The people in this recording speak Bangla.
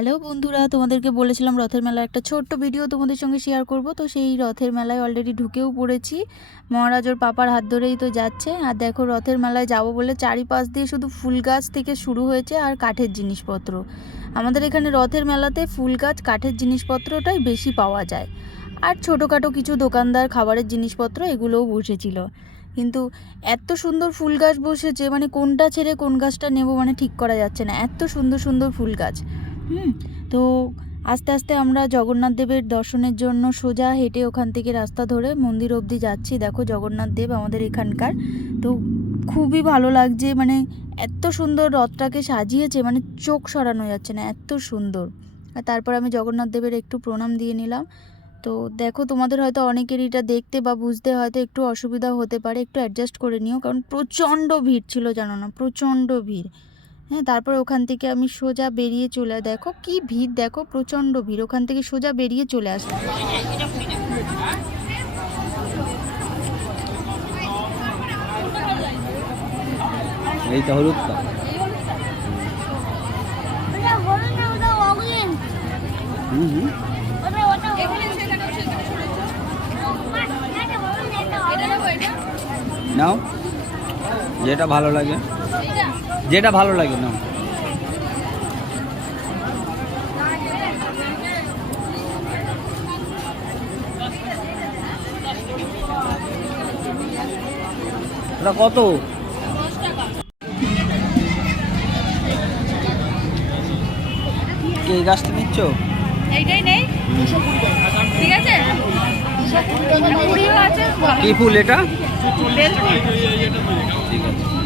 হ্যালো বন্ধুরা, তোমাদেরকে বলেছিলাম রথের মেলার একটা ছোট্ট ভিডিও তোমাদের সঙ্গে শেয়ার করব। তো সেই রথের মেলায় অলরেডি ঢুকেও পড়েছি। মহারাজ ওর পাপার হাত ধরেই তো যাচ্ছে। আর দেখো, রথের মেলায় যাব বলে চারিপাশ দিয়ে শুধু ফুল গাছ থেকে শুরু হয়েছে আর কাঠের জিনিসপত্র। আমাদের এখানে রথের মেলাতে ফুল গাছ, কাঠের জিনিসপত্রটাই বেশি পাওয়া যায়। আর ছোটোখাটো কিছু দোকানদার, খাবারের জিনিসপত্র এগুলোও বসেছিল। কিন্তু এত সুন্দর ফুল গাছ বসেছে, মানে কোনটা ছেড়ে কোন গাছটা নেব মানে ঠিক করা যাচ্ছে না, এত সুন্দর সুন্দর ফুল গাছ। তো আস্তে আস্তে আমরা জগন্নাথ দেবের দর্শনের জন্য সোজা হেঁটে ওখান থেকে রাস্তা ধরে মন্দির অবধি যাচ্ছি। দেখো, জগন্নাথ দেব আমাদের এখানকার। তো খুবই ভালো লাগছে, মানে এত সুন্দর রথটাকে সাজিয়েছে, মানে চোখ সরানো যাচ্ছে না, এত সুন্দর। আর তারপর আমি জগন্নাথ দেবের একটু প্রণাম দিয়ে নিলাম। তো দেখো, তোমাদের হয়তো অনেকেরই এটা দেখতে বা বুঝতে হয়তো একটু অসুবিধা হতে পারে, একটু অ্যাডজাস্ট করে নিও, কারণ প্রচণ্ড ভিড় ছিল, জানো না, প্রচণ্ড ভিড়। হ্যাঁ, তারপরে ওখান থেকে আমি সোজা বেরিয়ে চলে, দেখো কি ভিড়, দেখো প্রচণ্ড ভিড়, ওখান থেকে সোজা বেরিয়ে চলে আসলাম। এইটা হলুদটা। নাও, যেটা ভালো লাগে, যেটা ভালো লাগে নাও। ওটা কত? কে এই গাছটা নিচ্ছ? এইটাই নেই, ঠিক আছে। কি ফুল এটা? বেল ফুল। ঠিক আছে।